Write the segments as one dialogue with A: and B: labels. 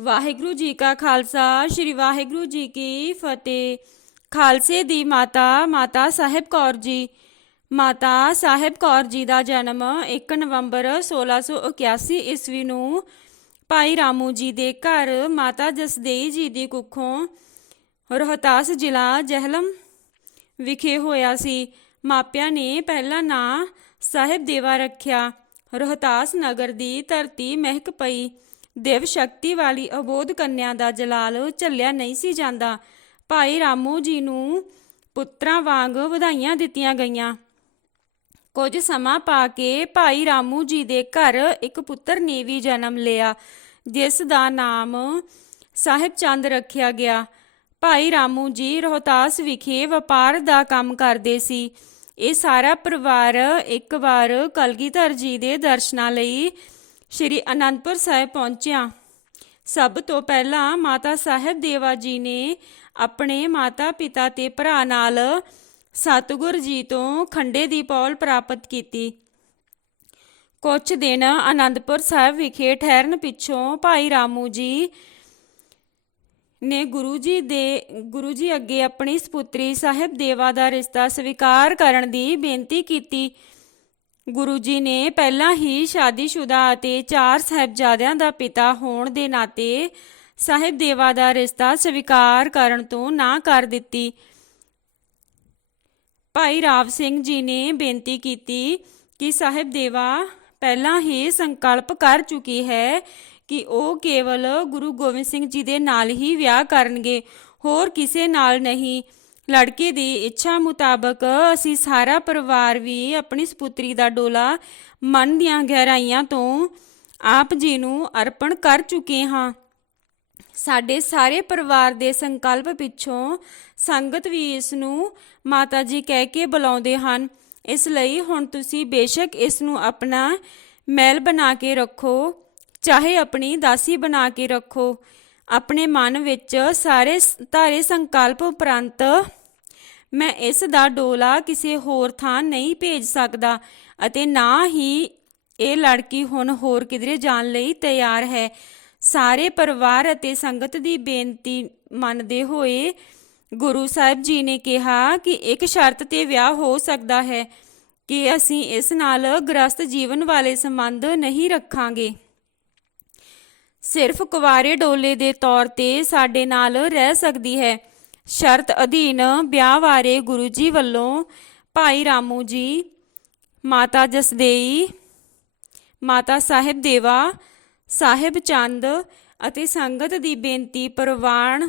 A: ਵਾਹਿਗੁਰੂ ਜੀ ਕਾ ਖਾਲਸਾ, ਸ੍ਰੀ ਵਾਹਿਗੁਰੂ ਜੀ ਕੀ ਫਤਿਹ। ਖਾਲਸੇ ਦੀ ਮਾਤਾ ਮਾਤਾ ਸਾਹਿਬ ਕੌਰ ਜੀ। ਮਾਤਾ ਸਾਹਿਬ ਕੌਰ ਜੀ ਦਾ ਜਨਮ 1 ਨਵੰਬਰ 1681 ਈਸਵੀ ਨੂੰ ਭਾਈ ਰਾਮੂ ਜੀ ਦੇ ਘਰ ਮਾਤਾ ਜਸਦੇਈ ਜੀ ਦੀ ਕੁੱਖੋਂ ਰੋਹਤਾਸ ਜ਼ਿਲ੍ਹਾ ਜਹਿਲਮ ਵਿਖੇ ਹੋਇਆ ਸੀ। ਮਾਪਿਆਂ ਨੇ ਪਹਿਲਾ ਨਾਂ ਸਾਹਿਬ ਦੇਵਾ ਰੱਖਿਆ। ਰੋਹਤਾਸ ਨਗਰ ਦੀ ਧਰਤੀ ਮਹਿਕ ਪਈ। ਦੇਵ ਸ਼ਕਤੀ ਵਾਲੀ ਅਬੋਧ ਕੰਨਿਆ ਦਾ ਜਲਾਲ ਝੱਲਿਆ ਨਹੀਂ ਸੀ ਜਾਂਦਾ। ਭਾਈ ਰਾਮੂ ਜੀ ਨੂੰ ਪੁੱਤਰਾਂ ਵਾਂਗ ਵਧਾਈਆਂ ਦਿੱਤੀਆਂ ਗਈਆਂ। ਕੁਝ ਸਮਾਂ ਪਾ ਕੇ ਭਾਈ ਰਾਮੂ ਜੀ ਦੇ ਘਰ ਇੱਕ ਪੁੱਤਰ ਨੇ ਵੀ ਜਨਮ ਲਿਆ, ਜਿਸ ਦਾ ਨਾਮ ਸਾਹਿਬ ਚੰਦ ਰੱਖਿਆ ਗਿਆ। ਭਾਈ ਰਾਮੂ ਜੀ ਰੋਹਤਾਸ ਵਿਖੇ ਵਪਾਰ ਦਾ ਕੰਮ ਕਰਦੇ ਸੀ। ਇਹ ਸਾਰਾ ਪਰਿਵਾਰ ਇੱਕ ਵਾਰ ਕਲਗੀਧਰ ਜੀ ਦੇ ਦਰਸ਼ਨਾਂ ਲਈ ਸ਼੍ਰੀ ਅਨੰਦਪੁਰ ਸਾਹਿਬ ਪਹੁੰਚਿਆ। ਸਭ ਤੋਂ ਪਹਿਲਾਂ ਮਾਤਾ ਸਾਹਿਬ ਦੇਵਾ ਜੀ ਨੇ ਆਪਣੇ ਮਾਤਾ ਪਿਤਾ ਤੇ ਭਰਾ ਨਾਲ ਸਤਿਗੁਰ ਜੀ ਤੋਂ ਖੰਡੇ ਦੀ ਪੌਲ ਪ੍ਰਾਪਤ ਕੀਤੀ। ਕੁਝ ਦਿਨ ਆਨੰਦਪੁਰ ਸਾਹਿਬ ਵਿਖੇ ਠਹਿਰਨ ਪਿੱਛੋਂ ਭਾਈ ਰਾਮੂ ਜੀ ਨੇ ਗੁਰੂ ਜੀ ਦੇ, ਗੁਰੂ ਜੀ ਅੱਗੇ ਆਪਣੀ ਸੁਪੁੱਤਰੀ ਸਾਹਿਬ ਦੇਵਾ ਦਾ ਰਿਸ਼ਤਾ ਸਵੀਕਾਰ ਕਰਨ ਦੀ ਬੇਨਤੀ ਕੀਤੀ। ਗੁਰੂ ਜੀ ਨੇ ਪਹਿਲਾਂ ਹੀ ਸ਼ਾਦੀशुदा ਅਤੇ ਚਾਰ ਸਾਹਿਬਜ਼ਾਦਿਆਂ ਦਾ ਪਿਤਾ ਹੋਣ ਦੇ ਨਾਤੇ ਸਾਹਿਬ ਦੇਵਾ ਦਾ ਰਿਸ਼ਤਾ ਸਵੀਕਾਰ ਕਰਨ ਤੋਂ ਨਾ ਕਰ ਦਿੱਤੀ। ਭਾਈ ਰਾਵ ਸਿੰਘ ਜੀ ਨੇ ਬੇਨਤੀ ਕੀਤੀ ਕਿ ਸਾਹਿਬ ਦੇਵਾ ਪਹਿਲਾਂ ਹੀ ਸੰਕਲਪ ਕਰ ਚੁੱਕੀ ਹੈ ਕਿ ਉਹ ਕੇਵਲ ਗੁਰੂ ਗੋਬਿੰਦ ਸਿੰਘ ਜੀ ਦੇ ਨਾਲ ਹੀ ਵਿਆਹ ਕਰਨਗੇ, ਹੋਰ ਕਿਸੇ ਨਾਲ ਨਹੀਂ। ਲੜਕੇ ਦੀ ਇੱਛਾ ਮੁਤਾਬਕ ਅਸੀਂ ਸਾਰਾ ਪਰਿਵਾਰ ਵੀ ਆਪਣੀ ਸੁਪੁੱਤਰੀ ਦਾ ਡੋਲਾ ਮਨ ਦੀਆਂ ਗਹਿਰਾਈਆਂ ਤੋਂ ਆਪ ਜੀ ਨੂੰ ਅਰਪਣ ਕਰ ਚੁੱਕੇ ਹਾਂ। ਸਾਡੇ ਸਾਰੇ ਪਰਿਵਾਰ ਦੇ ਸੰਕਲਪ ਪਿੱਛੋਂ ਸੰਗਤ ਵੀ ਇਸ ਨੂੰ ਮਾਤਾ ਜੀ ਕਹਿ ਕੇ ਬੁਲਾਉਂਦੇ ਹਨ। ਇਸ ਲਈ ਹੁਣ ਤੁਸੀਂ ਬੇਸ਼ੱਕ ਇਸ ਨੂੰ ਆਪਣਾ ਮਹਿਲ ਬਣਾ ਕੇ ਰੱਖੋ, ਚਾਹੇ ਆਪਣੀ ਦਾਸੀ ਬਣਾ ਕੇ ਰੱਖੋ। ਆਪਣੇ ਮਨ ਵਿੱਚ ਸਾਰੇ ਸ- ਧਾਰੇ ਸੰਕਲਪ ਉਪਰੰਤ ਮੈਂ ਇਸ ਦਾ ਡੋਲਾ ਕਿਸੇ ਹੋਰ ਥਾਂ ਨਹੀਂ ਭੇਜ ਸਕਦਾ ਅਤੇ ਨਾ ਹੀ ਇਹ ਲੜਕੀ ਹੁਣ ਹੋਰ ਕਿਧਰੇ ਜਾਣ ਲਈ ਤਿਆਰ ਹੈ। ਸਾਰੇ ਪਰਿਵਾਰ ਅਤੇ ਸੰਗਤ ਦੀ ਬੇਨਤੀ ਮੰਨਦੇ ਹੋਏ ਗੁਰੂ ਸਾਹਿਬ ਜੀ ਨੇ ਕਿਹਾ ਕਿ ਇੱਕ ਸ਼ਰਤ ਤੇ ਵਿਆਹ ਹੋ ਸਕਦਾ ਹੈ ਕਿ ਅਸੀਂ ਇਸ ਨਾਲ ਗ੍ਰਸਤ ਜੀਵਨ ਵਾਲੇ ਸੰਬੰਧ ਨਹੀਂ ਰੱਖਾਂਗੇ। ਸਿਰਫ ਕੁਵਾਰੇ ਡੋਲੇ ਦੇ ਤੌਰ ਤੇ ਸਾਡੇ ਨਾਲ ਰਹਿ ਸਕਦੀ ਹੈ। ਸ਼ਰਤ ਅਧੀਨ ਵਿਆਹ ਬਾਰੇ ਗੁਰੂ ਜੀ ਵੱਲੋਂ ਭਾਈ ਰਾਮੂ ਜੀ, ਮਾਤਾ ਜਸਦੇਈ, ਮਾਤਾ ਸਾਹਿਬ ਦੇਵਾ, ਸਾਹਿਬ ਚੰਦ ਅਤੇ ਸੰਗਤ ਦੀ ਬੇਨਤੀ ਪ੍ਰਵਾਨ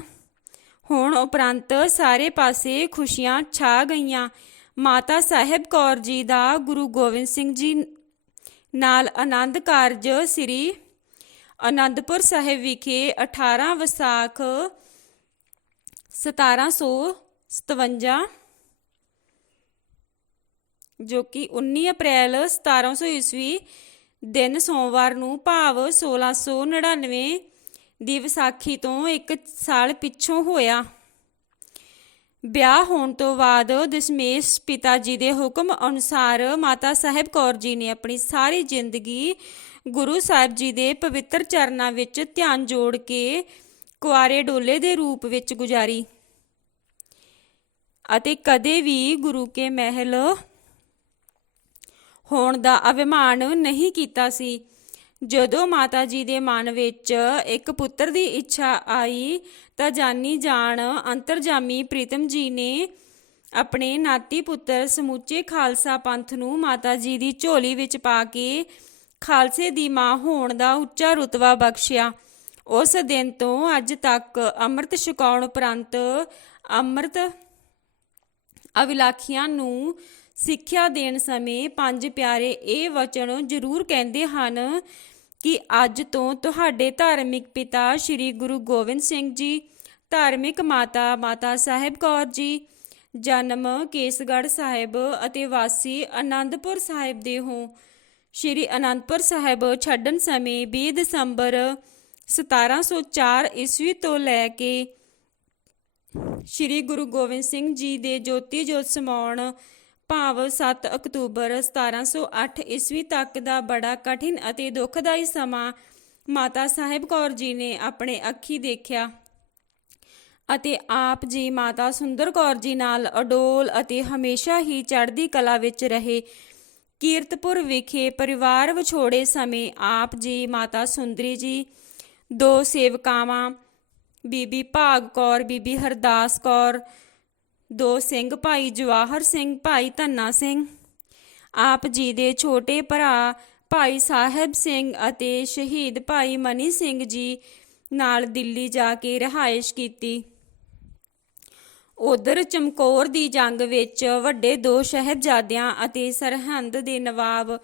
A: ਹੋਣ ਉਪਰੰਤ ਸਾਰੇ ਪਾਸੇ ਖੁਸ਼ੀਆਂ ਛਾ ਗਈਆਂ। ਮਾਤਾ ਸਾਹਿਬ ਕੌਰ ਜੀ ਦਾ ਗੁਰੂ ਗੋਬਿੰਦ ਸਿੰਘ ਜੀ ਨਾਲ ਆਨੰਦ ਕਾਰਜ ਸ੍ਰੀ ਅਨੰਦਪੁਰ ਸਾਹਿਬ ਵਿਖੇ 18 ਵਿਸਾਖ 1757 ਜੋ ਕਿ 19 ਅਪ੍ਰੈਲ 1700 ਈਸਵੀ ਦਿਨ ਸੋਮਵਾਰ ਨੂੰ ਭਾਵ 1699 ਦੀ ਵਿਸਾਖੀ ਤੋਂ ਇੱਕ ਸਾਲ ਪਿੱਛੋਂ ਹੋਇਆ। ਵਿਆਹ ਹੋਣ ਤੋਂ ਬਾਅਦ ਦਸ਼ਮੇਸ਼ ਪਿਤਾ ਜੀ ਦੇ ਹੁਕਮ ਅਨੁਸਾਰ ਮਾਤਾ ਸਾਹਿਬ ਕੌਰ ਜੀ ਨੇ ਆਪਣੀ ਸਾਰੀ ਜ਼ਿੰਦਗੀ ਗੁਰੂ ਸਾਹਿਬ ਜੀ ਦੇ ਪਵਿੱਤਰ ਚਰਨਾਂ ਵਿੱਚ ਧਿਆਨ ਜੋੜ ਕੇ ਕੁਆਰੇ ਡੋਲੇ ਦੇ ਰੂਪ ਵਿੱਚ ਗੁਜ਼ਾਰੀ। ਅਤੇ ਕਦੇ ਵੀ ਗੁਰੂ ਕੇ ਮਹਿਲ ਹੋਣ ਦਾ ਅਭਿਮਾਨ ਨਹੀਂ ਕੀਤਾ ਸੀ। ਜਦੋਂ ਮਾਤਾ ਜੀ ਦੇ ਮਨ ਵਿੱਚ ਇੱਕ ਪੁੱਤਰ ਦੀ ਇੱਛਾ ਆਈ, ਤਾਂ ਜਾਨੀ ਜਾਣ ਅੰਤਰਜਾਮੀ ਪ੍ਰੀਤਮ ਜੀ ਨੇ ਆਪਣੇ ਨਾਤੀ ਪੁੱਤਰ ਸਮੁੱਚੇ ਖਾਲਸਾ ਪੰਥ ਨੂੰ ਮਾਤਾ ਜੀ ਦੀ ਝੋਲੀ ਵਿੱਚ ਪਾ ਕੇ ਖਾਲਸੇ ਦੀ ਮਾਂ ਹੋਣ ਦਾ ਉੱਚਾ ਰੁਤਬਾ ਬਖਸ਼ਿਆ। ਉਸ ਦਿਨ ਤੋਂ ਅੱਜ ਤੱਕ ਅੰਮ੍ਰਿਤ ਛਕਾਉਣ ਉਪਰੰਤ ਅੰਮ੍ਰਿਤ ਅਵਿਲਾਖੀਆਂ ਨੂੰ ਸਿੱਖਿਆ ਦੇਣ ਸਮੇਂ ਪੰਜ ਪਿਆਰੇ ਇਹ ਵਚਨ ਜ਼ਰੂਰ ਕਹਿੰਦੇ ਹਨ ਕਿ ਅੱਜ ਤੋਂ ਤੁਹਾਡੇ ਧਾਰਮਿਕ ਪਿਤਾ ਸ੍ਰੀ ਗੁਰੂ ਗੋਬਿੰਦ ਸਿੰਘ ਜੀ, ਧਾਰਮਿਕ ਮਾਤਾ ਮਾਤਾ ਸਾਹਿਬ ਕੌਰ ਜੀ, ਜਨਮ ਕੇਸਗੜ੍ਹ ਸਾਹਿਬ ਅਤੇ ਵਾਸੀ ਆਨੰਦਪੁਰ ਸਾਹਿਬ ਦੇ ਹੋ। ਸ਼੍ਰੀ ਅਨੰਦਪੁਰ ਸਾਹਿਬ ਛੱਡਣ ਸਮੇਂ 20 ਦਸੰਬਰ 1704 ਈਸਵੀ ਤੋਂ ਲੈ ਕੇ ਸ਼੍ਰੀ ਗੁਰੂ ਗੋਬਿੰਦ ਸਿੰਘ ਜੀ ਦੇ ਜੋਤੀ ਜੋਤ ਸਮਾਉਣ ਭਾਵ 7 ਅਕਤੂਬਰ 1708 ਈਸਵੀ ਤੱਕ ਦਾ ਬੜਾ ਕਠਿਨ ਅਤੇ ਦੁਖਦਾਈ ਸਮਾਂ ਮਾਤਾ ਸਾਹਿਬ ਕੌਰ ਜੀ ਨੇ ਆਪਣੇ ਅੱਖੀ ਦੇਖਿਆ ਅਤੇ ਆਪ ਜੀ ਮਾਤਾ ਸੁੰਦਰ ਕੌਰ ਜੀ ਨਾਲ ਅਡੋਲ ਅਤੇ ਹਮੇਸ਼ਾ ਹੀ ਚੜ੍ਹਦੀ ਕਲਾ ਵਿੱਚ ਰਹੇ। ਕੀਰਤਪੁਰ ਵਿਖੇ ਪਰਿਵਾਰ ਵਿਛੋੜੇ ਸਮੇਂ ਆਪ ਜੀ, ਮਾਤਾ ਸੁੰਦਰੀ ਜੀ, ਦੋ ਸੇਵਕਾਵਾਂ, ਬੀਬੀ ਭਾਗ ਕੌਰ, ਬੀਬੀ ਹਰਦਾਸ ਕੌਰ, ਦੋ ਸਿੰਘ ਭਾਈ ਜਵਾਹਰ ਸਿੰਘ, ਭਾਈ ਧੰਨਾ ਸਿੰਘ, ਆਪ ਜੀ ਦੇ ਛੋਟੇ ਭਰਾ ਭਾਈ ਸਾਹਿਬ ਸਿੰਘ ਅਤੇ ਸ਼ਹੀਦ ਭਾਈ ਮਨੀ ਸਿੰਘ ਜੀ ਨਾਲ ਦਿੱਲੀ ਜਾ ਕੇ ਰਿਹਾਇਸ਼ ਕੀਤੀ। ਉਧਰ ਚਮਕੌਰ ਦੀ ਜੰਗ ਵਿੱਚ ਵੱਡੇ ਦੋ ਸ਼ਹਿਬਜ਼ਾਦਿਆਂ ਅਤੇ ਸਰਹੰਦ ਦੇ ਨਵਾਬ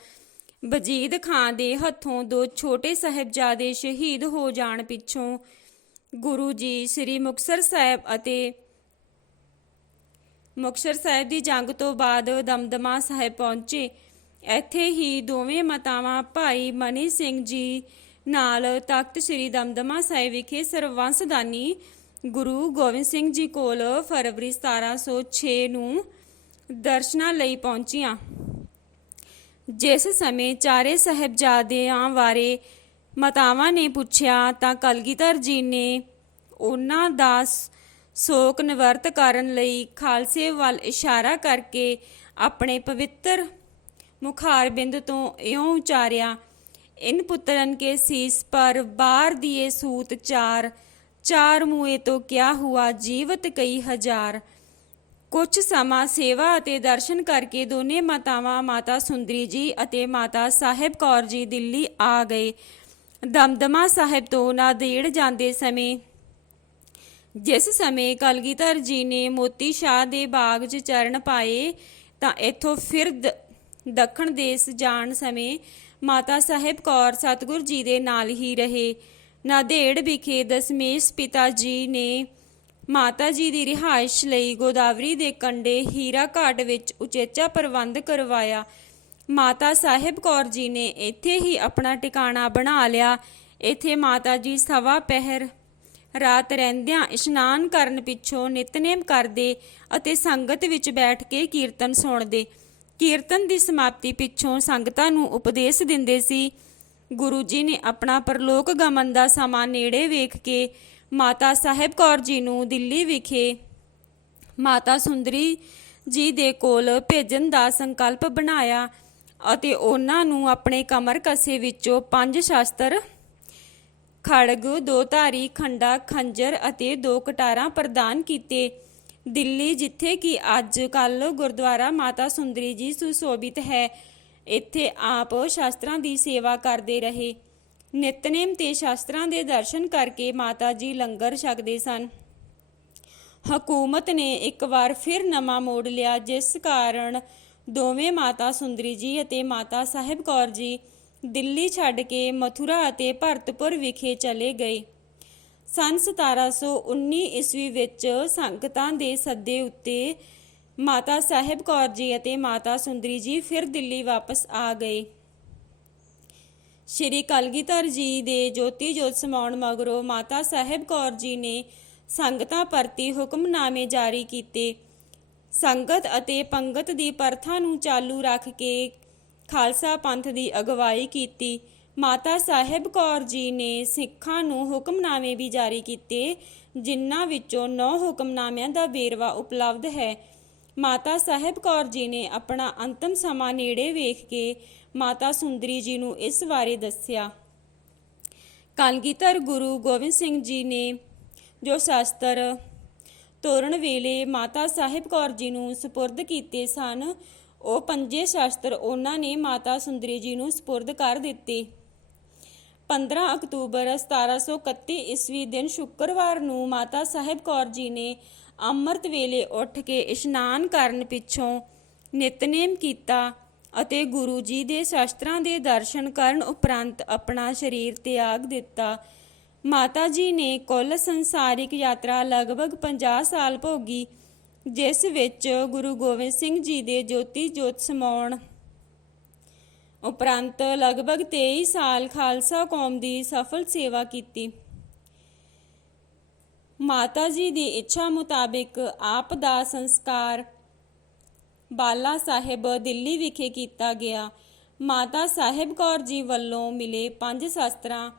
A: ਵਜੀਦ ਖਾਨ ਦੇ ਹੱਥੋਂ ਦੋ ਛੋਟੇ ਸਾਹਿਬਜ਼ਾਦੇ ਸ਼ਹੀਦ ਹੋ ਜਾਣ ਪਿੱਛੋਂ ਗੁਰੂ ਜੀ ਸ੍ਰੀ ਮੁਕਤਸਰ ਸਾਹਿਬ ਅਤੇ ਮੁਕਤਸਰ ਸਾਹਿਬ ਦੀ ਜੰਗ ਤੋਂ ਬਾਅਦ ਦਮਦਮਾ ਸਾਹਿਬ ਪਹੁੰਚੇ। ਇੱਥੇ ਹੀ ਦੋਵੇਂ ਮਾਤਾਵਾਂ ਭਾਈ ਮਨੀ ਸਿੰਘ ਜੀ ਨਾਲ ਤਖਤ ਸ੍ਰੀ ਦਮਦਮਾ ਸਾਹਿਬ ਵਿਖੇ ਸਰਵੰਸਦਾਨੀ ਗੁਰੂ ਗੋਬਿੰਦ ਸਿੰਘ ਜੀ ਕੋਲ ਫਰਵਰੀ 1706 ਨੂੰ ਦਰਸ਼ਨਾਂ ਲਈ ਪਹੁੰਚੀਆਂ। ਜਿਸ ਸਮੇਂ ਚਾਰੇ ਸਾਹਿਬਜ਼ਾਦਿਆਂ ਬਾਰੇ ਮਾਤਾਵਾਂ ਨੇ ਪੁੱਛਿਆ ਤਾਂ ਕਲਗੀਧਰ ਜੀ ਨੇ ਉਹਨਾਂ ਦਾ ਸ਼ੋਕ ਨਿਵਰਤ ਕਰਨ ਲਈ ਖਾਲਸੇ ਵੱਲ ਇਸ਼ਾਰਾ ਕਰਕੇ ਆਪਣੇ ਪਵਿੱਤਰ ਮੁਖਾਰ ਬਿੰਦ ਤੋਂ ਇਉਂ ਉਚਾਰਿਆ, ਇਨ ਪੁੱਤਰਨ ਕੇ ਸੀਸ ਪਰ ਬਾਰ ਦਿਏ ਸੂਤ ਚਾਰ ਚਾਰ ਮੂਏ ਤੋਂ ਕਿਆ ਹੁਆ, ਜੀਵਤ ਕਈ ਹਜ਼ਾਰ। ਕੁਝ ਸਮਾਂ ਸੇਵਾ ਅਤੇ ਦਰਸ਼ਨ ਕਰਕੇ ਦੋਨੇ ਮਾਤਾਵਾਂ, ਮਾਤਾ ਸੁੰਦਰੀ ਜੀ ਅਤੇ ਮਾਤਾ ਸਾਹਿਬ ਕੌਰ ਜੀ ਦਿੱਲੀ ਆ ਗਏ। ਦਮਦਮਾ ਸਾਹਿਬ ਤੋਂ ਨਾਦੇੜ ਜਾਂਦੇ ਸਮੇਂ, ਜਿਸ ਸਮੇਂ ਕਲਗੀਧਰ ਜੀ ਨੇ ਮੋਤੀ ਸ਼ਾਹ ਦੇ ਬਾਗ 'ਚ ਚਰਨ ਪਾਏ, ਤਾਂ ਇੱਥੋਂ ਫਿਰ ਦ- ਦੱਖਣ ਦੇਸ਼ ਜਾਣ ਸਮੇਂ ਮਾਤਾ ਸਾਹਿਬ ਕੌਰ ਸਤਿਗੁਰ ਜੀ ਦੇ ਨਾਲ ਹੀ ਰਹੇ। ਨਾਦੇੜ ਵਿਖੇ ਦਸਮੇਸ਼ ਪਿਤਾ ਜੀ ਨੇ ਮਾਤਾ ਜੀ ਦੀ ਰਿਹਾਇਸ਼ ਲਈ ਗੋਦਾਵਰੀ ਦੇ ਕੰਢੇ ਹੀਰਾ ਘਾਟ ਵਿੱਚ ਉਚੇਚਾ ਪ੍ਰਬੰਧ ਕਰਵਾਇਆ। ਮਾਤਾ ਸਾਹਿਬ ਕੌਰ ਜੀ ਨੇ ਇੱਥੇ ਹੀ ਆਪਣਾ ਟਿਕਾਣਾ ਬਣਾ ਲਿਆ। ਇੱਥੇ ਮਾਤਾ ਜੀ ਸਵਾ ਪਹਿਰ ਰਾਤ ਰਹਿੰਦਿਆਂ ਇਸ਼ਨਾਨ ਕਰਨ ਪਿੱਛੋਂ ਨਿਤਨੇਮ ਕਰਦੇ ਅਤੇ ਸੰਗਤ ਵਿੱਚ ਬੈਠ ਕੇ ਕੀਰਤਨ ਸੁਣਦੇ। ਕੀਰਤਨ ਦੀ ਸਮਾਪਤੀ ਪਿੱਛੋਂ ਸੰਗਤਾਂ ਨੂੰ ਉਪਦੇਸ਼ ਦਿੰਦੇ ਸੀ ਗੁਰੂ ਜੀ ਨੇ ਆਪਣਾ ਪਰਲੋਕ ਗਮਨ ਦਾ ਸਮਾਂ ਨੇੜੇ ਵੇਖ ਕੇ ਮਾਤਾ ਸਾਹਿਬ ਕੌਰ ਜੀ ਨੂੰ ਦਿੱਲੀ ਵਿਖੇ ਮਾਤਾ ਸੁੰਦਰੀ ਜੀ ਦੇ ਕੋਲ ਭੇਜਣ ਦਾ ਸੰਕਲਪ ਬਣਾਇਆ ਅਤੇ ਉਹਨਾਂ ਨੂੰ ਆਪਣੇ ਕਮਰ ਕਸੇ ਵਿੱਚੋਂ ਪੰਜ ਸ਼ਾਸਤਰ, ਖੜਗ, ਦੋ ਧਾਰੀ, ਖੰਡਾ, ਖੰਜਰ ਅਤੇ ਦੋ ਕਟਾਰਾਂ ਪ੍ਰਦਾਨ ਕੀਤੇ। ਦਿੱਲੀ ਜਿੱਥੇ ਕਿ ਅੱਜ ਕੱਲ ਗੁਰਦੁਆਰਾ ਮਾਤਾ ਸੁੰਦਰੀ ਜੀ ਸੁਸ਼ੋਭਿਤ ਹੈ ਇੱਥੇ ਆਪ ਸ਼ਾਸਤਰਾਂ ਦੀ ਸੇਵਾ ਕਰਦੇ ਰਹੇ। ਨਿਤਨੇਮ ਤੇ ਸ਼ਾਸਤਰਾਂ ਦੇ ਦਰਸ਼ਨ ਕਰਕੇ ਮਾਤਾ ਜੀ ਲੰਗਰ ਛਕਦੇ ਸਨ। ਹਕੂਮਤ ਨੇ ਇੱਕ ਵਾਰ ਫਿਰ ਨਵਾਂ ਮੋੜ ਲਿਆ, ਜਿਸ ਕਾਰਨ ਦੋਵੇਂ ਮਾਤਾ ਸੁੰਦਰੀ ਜੀ ਅਤੇ ਮਾਤਾ ਸਾਹਿਬ ਕੌਰ ਜੀ ਦਿੱਲੀ ਛੱਡ ਕੇ ਮਥੁਰਾ ਅਤੇ ਭਰਤਪੁਰ ਵਿਖੇ ਚਲੇ ਗਏ। ਸਨ 1719 ਈਸਵੀ ਵਿੱਚ ਸੰਗਤਾਂ ਦੇ ਸੱਦੇ ਉੱਤੇ ਮਾਤਾ ਸਾਹਿਬ ਕੌਰ ਜੀ ਅਤੇ ਮਾਤਾ ਸੁੰਦਰੀ ਜੀ ਫਿਰ ਦਿੱਲੀ ਵਾਪਸ ਆ ਗਏ। ਸ਼੍ਰੀ ਕਲਗੀਧਰ ਜੀ ਦੇ ਜੋਤੀ ਜੋਤ ਸਮਾਉਣ ਮਗਰੋਂ ਮਾਤਾ ਸਾਹਿਬ ਕੌਰ ਜੀ ਨੇ ਸੰਗਤਾਂ ਪ੍ਰਤੀ ਹੁਕਮਨਾਮੇ ਜਾਰੀ ਕੀਤੇ। ਸੰਗਤ ਅਤੇ ਪੰਗਤ ਦੀ ਪ੍ਰਥਾ ਨੂੰ ਚਾਲੂ ਰੱਖ ਕੇ ਖਾਲਸਾ ਪੰਥ ਦੀ ਅਗਵਾਈ ਕੀਤੀ। ਮਾਤਾ ਸਾਹਿਬ ਕੌਰ ਜੀ ਨੇ ਸਿੱਖਾਂ ਨੂੰ ਹੁਕਮਨਾਮੇ ਵੀ ਜਾਰੀ ਕੀਤੇ, ਜਿਨ੍ਹਾਂ ਵਿੱਚੋਂ 9 ਹੁਕਮਨਾਮਿਆਂ ਦਾ ਵੇਰਵਾ ਉਪਲਬਧ ਹੈ। ਮਾਤਾ ਸਾਹਿਬ ਕੌਰ ਜੀ ਨੇ ਆਪਣਾ ਅੰਤਮ ਸਮਾਂ ਨੇੜੇ ਵੇਖ ਕੇ ਮਾਤਾ ਸੁੰਦਰੀ ਜੀ ਨੂੰ ਇਸ ਬਾਰੇ ਦੱਸਿਆ। ਕਲਗੀਧਰ ਗੁਰੂ ਗੋਬਿੰਦ ਸਿੰਘ ਜੀ ਨੇ ਜੋ ਸ਼ਾਸਤਰ ਤੋਰਨ ਵੇਲੇ ਮਾਤਾ ਸਾਹਿਬ ਕੌਰ ਜੀ ਨੂੰ ਸਪੁਰਦ ਕੀਤੇ ਸਨ, ਉਹ ਪੰਜੇ ਸ਼ਾਸਤਰ ਉਹਨਾਂ ਨੇ ਮਾਤਾ ਸੁੰਦਰੀ ਜੀ ਨੂੰ ਸਪੁਰਦ ਕਰ ਦਿੱਤੇ। 15 ਅਕਤੂਬਰ 1731 ਈਸਵੀ ਦਿਨ ਸ਼ੁੱਕਰਵਾਰ ਨੂੰ ਮਾਤਾ ਸਾਹਿਬ ਕੌਰ ਜੀ ਨੇ ਅੰਮ੍ਰਿਤ ਵੇਲੇ ਉੱਠ ਕੇ ਇਸ਼ਨਾਨ ਕਰਨ ਪਿੱਛੋਂ ਨਿਤਨੇਮ ਕੀਤਾ ਅਤੇ ਗੁਰੂ ਜੀ ਦੇ ਸ਼ਾਸਤਰਾਂ ਦੇ ਦਰਸ਼ਨ ਕਰਨ ਉਪਰੰਤ ਆਪਣਾ ਸਰੀਰ ਤਿਆਗ ਦਿੱਤਾ। ਮਾਤਾ ਜੀ ਨੇ ਕੁੱਲ ਸੰਸਾਰਿਕ ਯਾਤਰਾ ਲਗਭਗ 50 ਸਾਲ ਭੋਗੀ, ਜਿਸ ਵਿੱਚ ਗੁਰੂ ਗੋਬਿੰਦ ਸਿੰਘ ਜੀ ਦੇ ਜੋਤੀ ਜੋਤ ਸਮਾਉਣ ਉਪਰੰਤ ਲਗਭਗ 23 ਸਾਲ ਖਾਲਸਾ ਕੌਮ ਦੀ ਸਫਲ ਸੇਵਾ ਕੀਤੀ। ਮਾਤਾ ਜੀ ਦੀ ਇੱਛਾ ਮੁਤਾਬਿਕ ਆਪ ਦਾ ਸੰਸਕਾਰ ਬਾਲਾ ਸਾਹਿਬ ਦਿੱਲੀ ਵਿਖੇ ਕੀਤਾ ਗਿਆ। ਮਾਤਾ ਸਾਹਿਬ ਕੌਰ ਜੀ ਵੱਲੋਂ ਮਿਲੇ ਪੰਜ ਸ਼ਾਸਤਰਾਂ,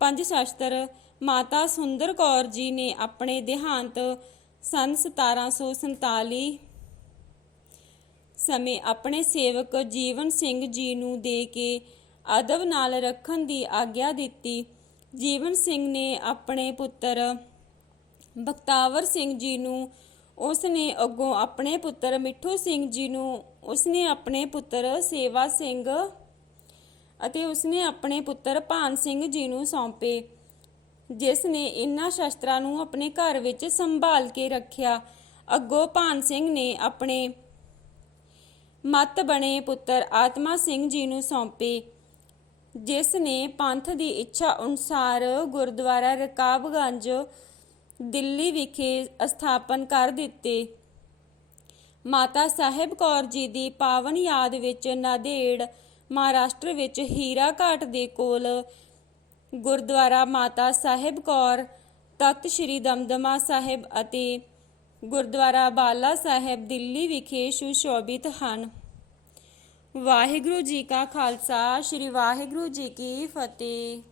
A: ਪੰਜ ਸ਼ਸਤਰ ਮਾਤਾ ਸੁੰਦਰ ਕੌਰ ਜੀ ਨੇ ਆਪਣੇ ਦੇਹਾਂਤ ਸੰਨ 1747 ਸਮੇਂ ਆਪਣੇ ਸੇਵਕ ਜੀਵਨ ਸਿੰਘ ਜੀ ਨੂੰ ਦੇ ਕੇ ਅਦਬ ਨਾਲ ਰੱਖਣ ਦੀ ਆਗਿਆ ਦਿੱਤੀ। ਜੀਵਨ ਸਿੰਘ ਨੇ ਆਪਣੇ ਪੁੱਤਰ ਬਖਤਾਵਰ ਸਿੰਘ ਜੀ ਨੂੰ ਉਸ ਨੇ ਅੱਗੋਂ ਆਪਣੇ ਪੁੱਤਰ ਮਿੱਠੂ ਸਿੰਘ ਜੀ ਨੂੰ ਉਸ ਨੇ ਆਪਣੇ ਪੁੱਤਰ ਸੇਵਾ ਸਿੰਘ ਅਤੇ ਉਸ ਨੇ ਆਪਣੇ ਪੁੱਤਰ ਭਾਨ ਸਿੰਘ ਜੀ ਨੂੰ ਸੌਂਪੇ ਜਿਸ ਨੇ ਇਨ੍ਹਾਂ ਸ਼ਸਤਰਾਂ ਨੂੰ ਆਪਣੇ ਘਰ ਵਿੱਚ ਸੰਭਾਲ ਕੇ ਰੱਖਿਆ। ਅੱਗੋਂ ਭਾਨ ਸਿੰਘ ਨੇ ਆਪਣੇ ਮੱਤ ਬਣੇ ਪੁੱਤਰ ਆਤਮਾ ਸਿੰਘ ਜੀ ਨੂੰ ਸੌਂਪੇ ਜਿਸ ਨੇ ਪੰਥ ਦੀ ਇੱਛਾ ਅਨੁਸਾਰ ਗੁਰਦੁਆਰਾ ਰਕਾਬਗੰਜ ਦਿੱਲੀ ਵਿਖੇ ਸਥਾਪਨ ਕਰ ਦਿੱਤੇ। ਮਾਤਾ ਸਾਹਿਬ ਕੌਰ ਜੀ ਦੀ ਪਾਵਨ ਯਾਦ ਵਿੱਚ ਨਾਦੇੜ, ਮਹਾਰਾਸ਼ਟਰ ਵਿੱਚ ਹੀਰਾ ਘਾਟ ਦੇ ਕੋਲ ਗੁਰਦੁਆਰਾ ਮਾਤਾ ਸਾਹਿਬ ਕੌਰ, ਤਖਤ ਸ੍ਰੀ ਦਮਦਮਾ ਸਾਹਿਬ ਅਤੇ ਗੁਰਦੁਆਰਾ ਬਾਲਾ ਸਾਹਿਬ ਦਿੱਲੀ ਵਿਖੇ ਸੁਸ਼ੋਭਿਤ ਹਨ। ਵਾਹਿਗੁਰੂ ਜੀ ਕਾ ਖਾਲਸਾ, ਸ੍ਰੀ ਵਾਹਿਗੁਰੂ ਜੀ ਕੀ ਫਤਿਹ।